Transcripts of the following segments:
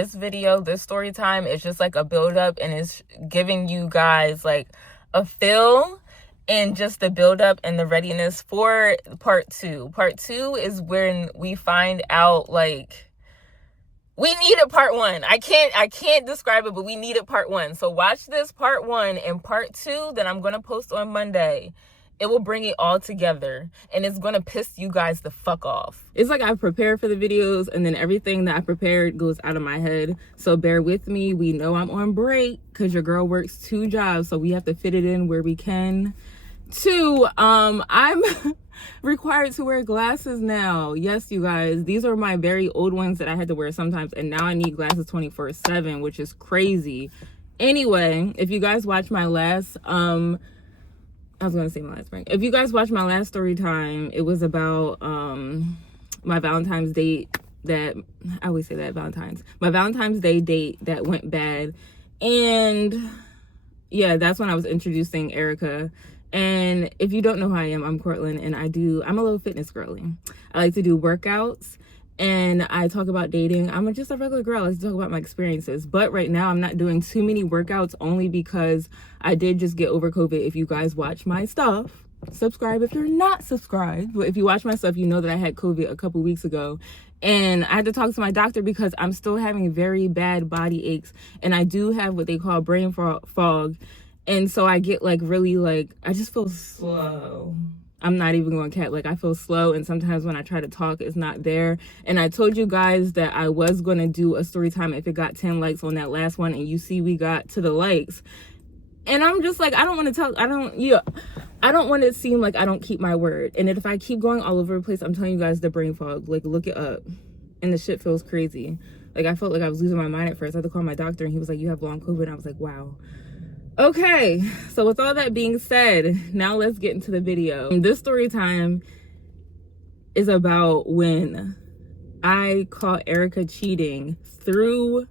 This video, this story time is just like a build up, and it's giving you guys like a feel and just the build up and the readiness for part 2. Part 2 is when we find out, like, we needed part 1. I can't describe it, but we needed part 1. So watch this part 1, and part 2 that I'm going to post on Monday, it will bring it all together, and it's going to piss you guys the fuck off. It's like I've prepared for the videos, and then everything that I prepared goes out of my head. So bear with me. We know I'm on break because your girl works 2 jobs, so we have to fit it in where we can. 2, I'm required to wear glasses now. Yes, you guys, these are my very old ones that I had to wear sometimes, and now I need glasses 24/7, which is crazy. Anyway, if you guys watch my last I was gonna say my last prank. If you guys watched my last story time, it was about my Valentine's date that, I always say that, my Valentine's Day date that went bad. And yeah, that's when I was introducing Erica. And if you don't know who I am, I'm Courtland, and I'm a little fitness girly. I like to do workouts, and I talk about dating. I'm just a regular girl. I like to talk about my experiences. But right now, I'm not doing too many workouts, only because I did just get over COVID. If you guys watch my stuff, subscribe if you're not subscribed. But if you watch my stuff, you know that I had COVID a couple weeks ago. And I had to talk to my doctor because I'm still having very bad body aches. And I do have what they call brain fog. And so I get like really like, I just feel slow. I'm not even going to cat. Like, I feel slow, and sometimes when I try to talk, it's not there. And I told you guys that I was going to do a story time if it got 10 likes on that last one, and you see we got to the likes. And I'm just like, I don't want it to seem like I don't keep my word. And if I keep going all over the place, I'm telling you guys, the brain fog, like, look it up. And the shit feels crazy. Like, I felt like I was losing my mind at first. I had to call my doctor, and he was like, you have long COVID. And I was like, wow. Okay, so with all that being said, now let's get into the video. This story time is about when I caught Erica cheating through,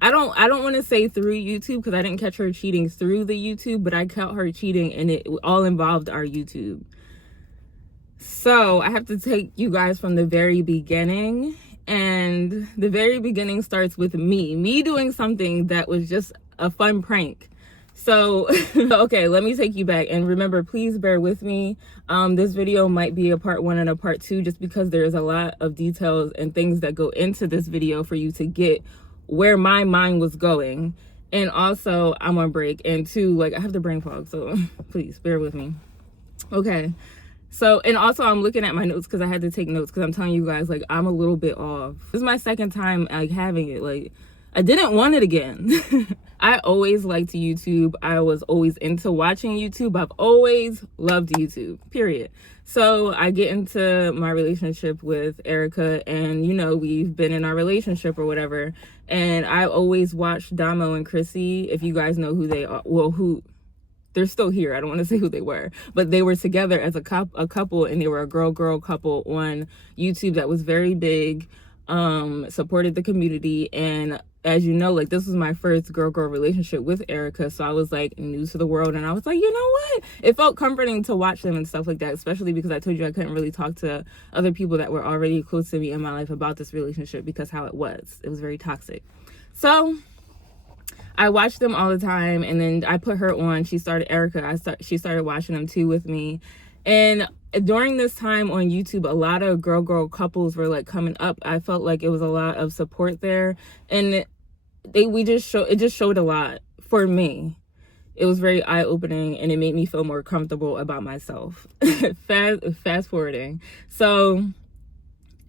I don't want to say through YouTube, because I didn't catch her cheating through the YouTube, but I caught her cheating, and it all involved our YouTube. So I have to take you guys from the very beginning, and the very beginning starts with me doing something that was just a fun prank. So, okay, let me take you back. And remember, please bear with me. This video might be a part 1 and a part 2, just because there's a lot of details and things that go into this video for you to get where my mind was going. And also, I'm on break. And 2, like, I have the brain fog, so please bear with me. Okay. So, and also I'm looking at my notes because I had to take notes, because I'm telling you guys, like, I'm a little bit off. This is my second time, like, having it. Like, I didn't want it again. I always liked YouTube. I was always into watching YouTube. I've always loved YouTube, period. So I get into my relationship with Erica, and, you know, we've been in our relationship or whatever. And I always watched Damo and Chrissy, if you guys know who they are. Well, they're still here. I don't want to say who they were, but they were together as a couple, and they were a girl couple on YouTube that was very big, supported the community. And as you know, like, this was my first girl relationship with Erica, so I was like new to the world, and I was like, you know what, it felt comforting to watch them and stuff like that, especially because I told you I couldn't really talk to other people that were already close to me in my life about this relationship, because how it was very toxic. So I watched them all the time, and then I put her on. She started watching them too with me. And during this time on YouTube, a lot of girl couples were like coming up. I felt like it was a lot of support there, and it just showed a lot for me. It was very eye-opening, and it made me feel more comfortable about myself. Fast forwarding. So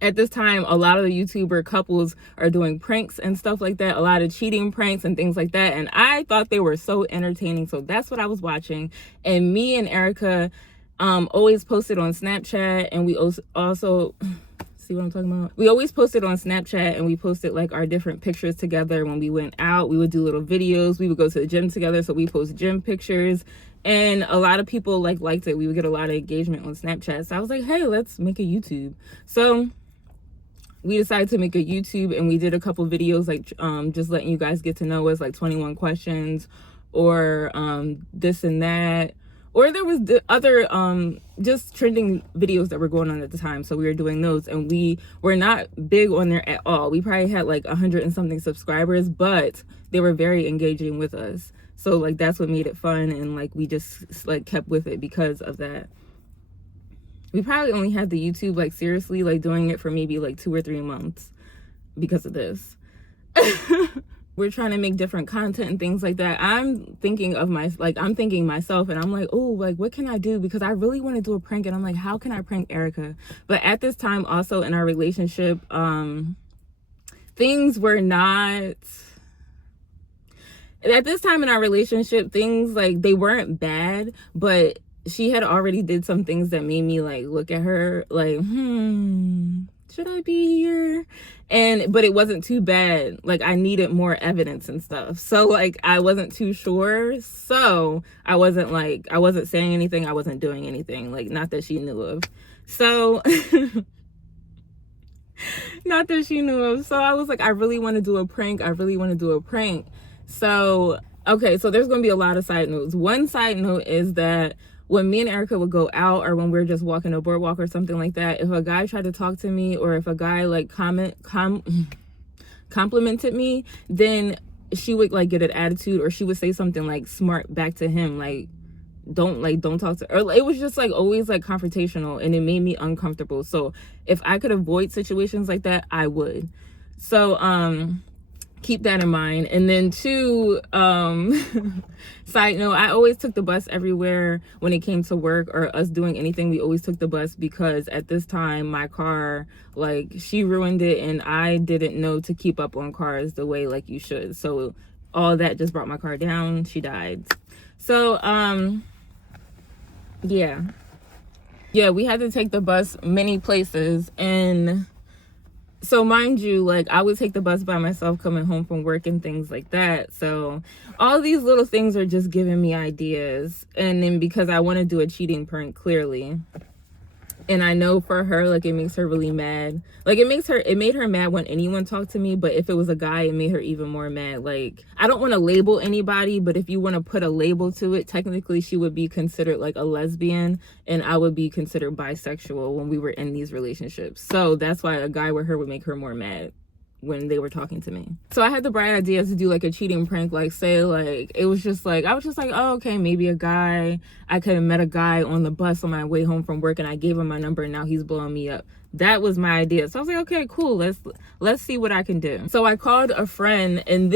at this time, a lot of the YouTuber couples are doing pranks and stuff like that, a lot of cheating pranks and things like that. And I thought they were so entertaining. So that's what I was watching. And me and Erica always posted on Snapchat, and we also see what I'm talking about? We always posted on Snapchat, and we posted like our different pictures together. When we went out, we would do little videos. We would go to the gym together, so we post gym pictures. And a lot of people liked it. We would get a lot of engagement on Snapchat. So I was like, hey, let's make a YouTube. So we decided to make a YouTube, and we did a couple videos, like just letting you guys get to know us, like 21 questions, or this and that, Or there was the other just trending videos that were going on at the time, so we were doing those, and we were not big on there at all. We probably had like 100 and something subscribers, but they were very engaging with us. So like that's what made it fun, and like we just like kept with it because of that. We probably only had the YouTube like seriously like doing it for maybe like 2 or 3 months because of this. We're trying to make different content and things like that. I'm thinking myself, and I'm like, oh, like what can I do? Because I really want to do a prank, and I'm like, how can I prank Erica? But at this time also in our relationship, things were not, at this time in our relationship, things like they weren't bad, but she had already did some things that made me like look at her like, should I be here? But it wasn't too bad. Like I needed more evidence and stuff. So like I wasn't too sure. So I wasn't saying anything. I wasn't doing anything. Like not that she knew of. So not that she knew of. So I was like, I really want to do a prank. So, okay, so there's going to be a lot of side notes. One side note is that when me and Erica would go out, or when we're just walking a boardwalk or something like that, if a guy tried to talk to me, or if a guy like complimented me, then she would like get an attitude, or she would say something like smart back to him, like don't talk to, or it was just like always like confrontational, and it made me uncomfortable. So if I could avoid situations like that, I would. So keep that in mind. And then two, side note, I always took the bus everywhere when it came to work or us doing anything. We always took the bus because at this time my car, like she ruined it, and I didn't know to keep up on cars the way like you should. So all that just brought my car down. She died. So yeah, we had to take the bus many places. And so mind you, like I would take the bus by myself coming home from work and things like that. So all these little things are just giving me ideas. And then because I want to do a cheating prank, clearly, and I know for her, like it makes her really mad. Like it made her mad when anyone talked to me, but if it was a guy, it made her even more mad. Like I don't want to label anybody, but if you want to put a label to it, technically she would be considered like a lesbian, and I would be considered bisexual when we were in these relationships. So that's why a guy with her would make her more mad when they were talking to me. So I had the bright idea to do like a cheating prank, like say like it was just like I was just like, oh okay, maybe a guy, I could have met a guy on the bus on my way home from work, and I gave him my number, and now he's blowing me up. That was my idea. So I was like, okay, cool, let's see what I can do. So I called a friend, and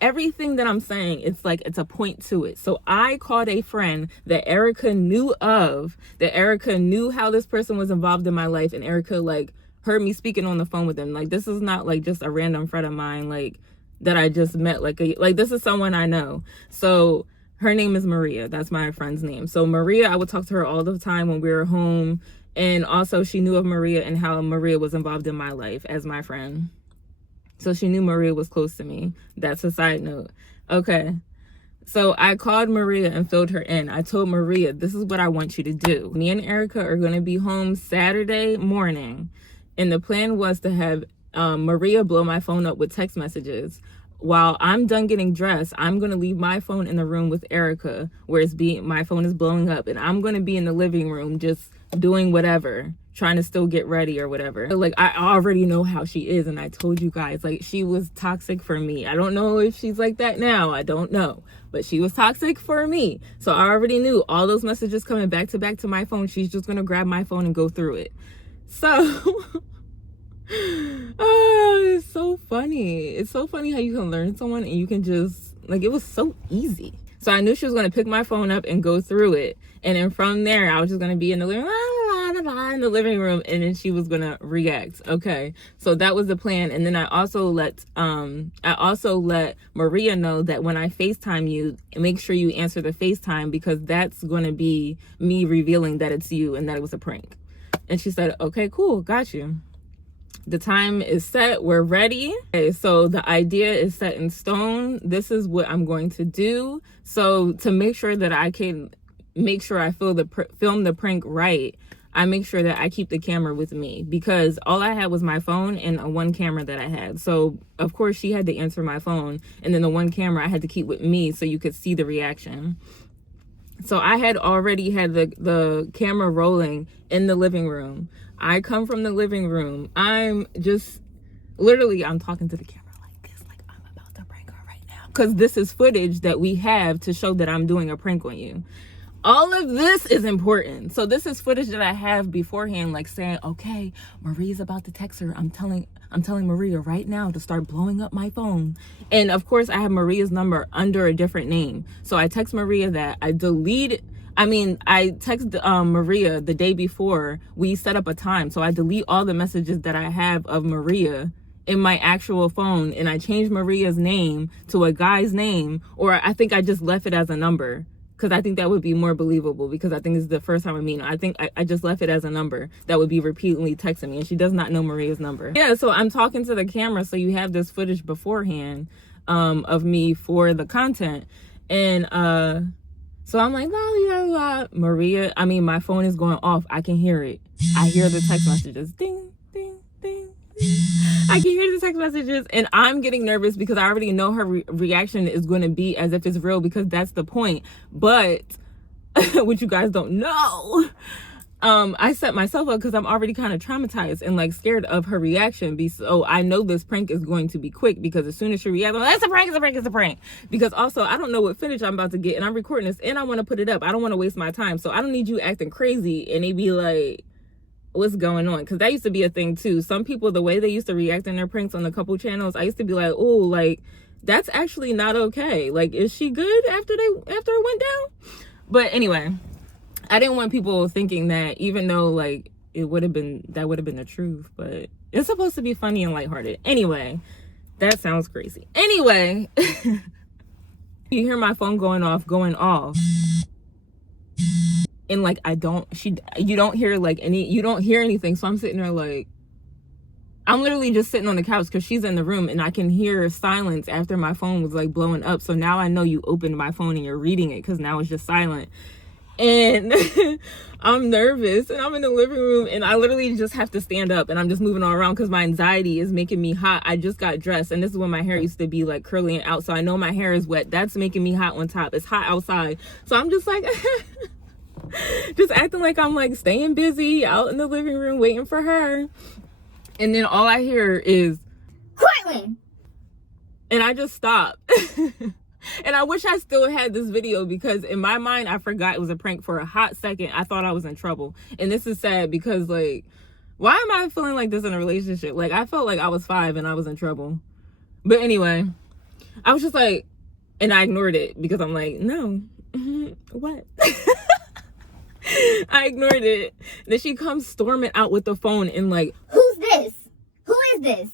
everything that I'm saying, it's like it's a point to it. So I called a friend that Erica knew of, that Erica knew how this person was involved in my life, and Erica like heard me speaking on the phone with them. Like this is not like just a random friend of mine like that I just met, like this is someone I know. So her name is Maria. That's my friend's name. So Maria, I would talk to her all the time when we were home, and also she knew of Maria and how Maria was involved in my life as my friend. So she knew Maria was close to me. That's a side note. Okay, so I called Maria and filled her in. I told Maria, this is what I want you to do. Me and Erica are going to be home Saturday morning. And the plan was to have Maria blow my phone up with text messages. While I'm done getting dressed, I'm going to leave my phone in the room with Erica, where my phone is blowing up. And I'm going to be in the living room just doing whatever, trying to still get ready or whatever. Like, I already know how she is. And I told you guys, like, she was toxic for me. I don't know if she's like that now. I don't know. But she was toxic for me. So I already knew all those messages coming back to my phone. She's just going to grab my phone and go through it. So it's so funny. It's so funny how you can learn someone and you can just like, it was so easy. So I knew she was going to pick my phone up and go through it. And then from there, I was just going to be in the living room, and then she was going to react. Okay. So that was the plan. And then I also let Maria know that when I FaceTime you, make sure you answer the FaceTime, because that's going to be me revealing that it's you and that it was a prank. And she said, okay, cool, got you. The time is set, we're ready. Okay, so the idea is set in stone. This is what I'm going to do. So to make sure that I can make sure I film the prank right, I make sure that I keep the camera with me, because all I had was my phone and a one camera that I had. So of course she had to answer my phone, and then the one camera I had to keep with me so you could see the reaction. So I had already had the camera rolling in the living room. I come from the living room. I'm just literally, I'm talking to the camera like this, like I'm about to prank her right now. Because this is footage that we have to show that I'm doing a prank on you. All of this is important. So this is footage that I have beforehand, like saying, okay, Maria's about to text her. I'm telling Maria right now to start blowing up my phone. And of course I have Maria's number under a different name. So I text Maria that. I text Maria the day before we set up a time. So I delete all the messages that I have of Maria in my actual phone, and I changed Maria's name to a guy's name, or I think I just left it as a number. Because I think that would be more believable, because I think this is the first time I meet her. I think I just left it as a number that would be repeatedly texting me, and she does not know Maria's number. Yeah, so I'm talking to the camera, so you have this footage beforehand of me for the content. And so I'm like, la, la, la. Maria, my phone is going off. I can hear it. I hear the text messages. Ding, ding, ding. I can hear the text messages, and I'm getting nervous because I already know her reaction is going to be as if it's real, because that's the point. But what you guys don't know, I set myself up because I'm already kind of traumatized and like scared of her reaction. So I know this prank is going to be quick, because as soon as she reacts, I'm like, it's a prank, it's a prank, it's a prank. Because also I don't know what footage I'm about to get, and I'm recording this and I want to put it up. I don't want to waste my time. So I don't need you acting crazy and they be like, what's going on? Because that used to be a thing too. Some people, the way they used to react in their pranks on the couple channels, I used to be like, oh, like that's actually not okay. Like, is she good after it went down? But anyway, I didn't want people thinking that, even though like that would have been the truth, but it's supposed to be funny and lighthearted. Anyway, that sounds crazy. Anyway, you hear my phone going off, and like you don't hear anything. So I'm sitting there like, I'm literally just sitting on the couch because she's in the room, and I can hear silence after my phone was like blowing up. So now I know you opened my phone and you're reading it, because now it's just silent. And I'm nervous, and I'm in the living room, and I literally just have to stand up, and I'm just moving all around because my anxiety is making me hot. I just got dressed, and this is when my hair used to be like curly and out, so I know my hair is wet. That's making me hot on top. It's hot outside, so I'm just like just acting like I'm like staying busy out in the living room waiting for her. And then all I hear is Cortland, and I just stop. And I wish I still had this video, because in my mind I forgot it was a prank. For a hot second I thought I was in trouble. And this is sad, because like, why am I feeling like this in a relationship? Like, I felt like I was 5 and I was in trouble. But anyway, I was just like, and I ignored it because I'm like, no, what? I ignored it. Then she comes storming out with the phone and like, who's this? Who is this?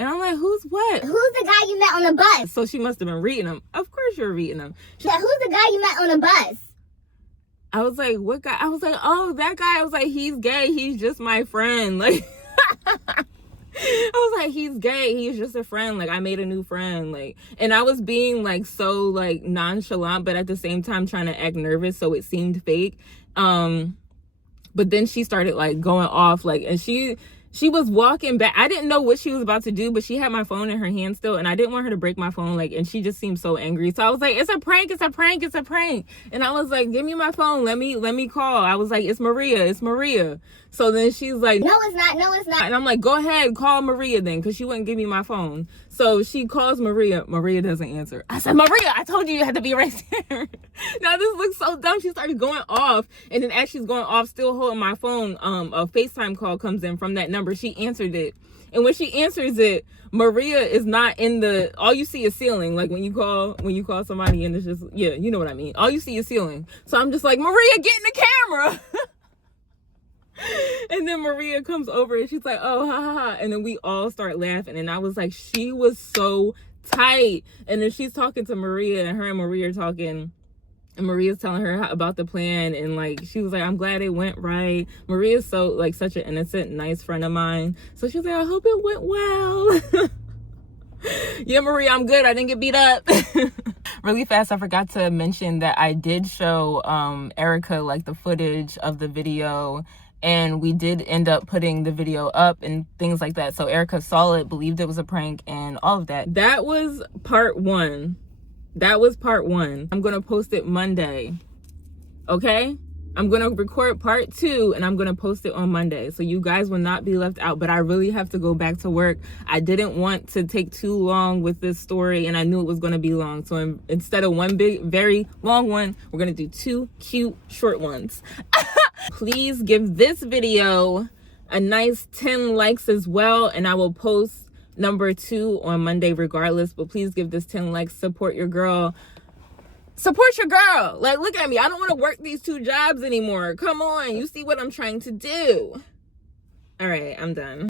And I'm like, who's what? Who's the guy you met on the bus? So she must have been reading them. Of course you're reading them. Yeah, who's the guy you met on the bus? I was like, what guy? I was like, oh, that guy. I was like, he's gay. He's just my friend. Like, I was like, he's gay. He's just a friend. Like, I made a new friend. Like, and I was being like so like nonchalant, but at the same time trying to act nervous, so it seemed fake. But then she started like going off, like, and she was walking back. I didn't know what she was about to do, but she had my phone in her hand still, and I didn't want her to break my phone, like, and she just seemed so angry. So I was like, it's a prank, it's a prank, it's a prank. And I was like, give me my phone, let me call. I was like, it's Maria. So then she's like, no, it's not. And I'm like, go ahead, call Maria then, because she wouldn't give me my phone. So she calls Maria. Maria doesn't answer. I said, Maria, I told you had to be right there. Now this looks so dumb. She started going off, and then as she's going off, still holding my phone, a FaceTime call comes in from that number. She answered it. And when she answers it, Maria is not in the, all you see is ceiling. Like when you call somebody and it's just, yeah, you know what I mean. All you see is ceiling. So I'm just like, Maria, get in the camera. And then Maria comes over and she's like, oh, ha, ha, ha. And then we all start laughing. And I was like, she was so tight. And then she's talking to Maria, and her and Maria are talking. And Maria's telling her about the plan. And like, she was like, I'm glad it went right. Maria's so like such an innocent, nice friend of mine. So she was like, I hope it went well. Yeah, Maria, I'm good. I didn't get beat up. Really fast, I forgot to mention that I did show Erica like the footage of the video, and we did end up putting the video up and things like that. So Erica saw it, believed it was a prank, and all of that. That was part one. I'm gonna post it Monday. Okay? I'm going to record part 2 and I'm going to post it on Monday. So you guys will not be left out. But I really have to go back to work. I didn't want to take too long with this story and I knew it was going to be long. So instead of one big, very long one, we're going to do 2 cute, short ones. Please give this video a nice 10 likes as well. And I will post number 2 on Monday regardless. But please give this 10 likes. Support your girl. Support your girl. Like, look at me. I don't want to work these 2 jobs anymore. Come on. You see what I'm trying to do. All right, I'm done.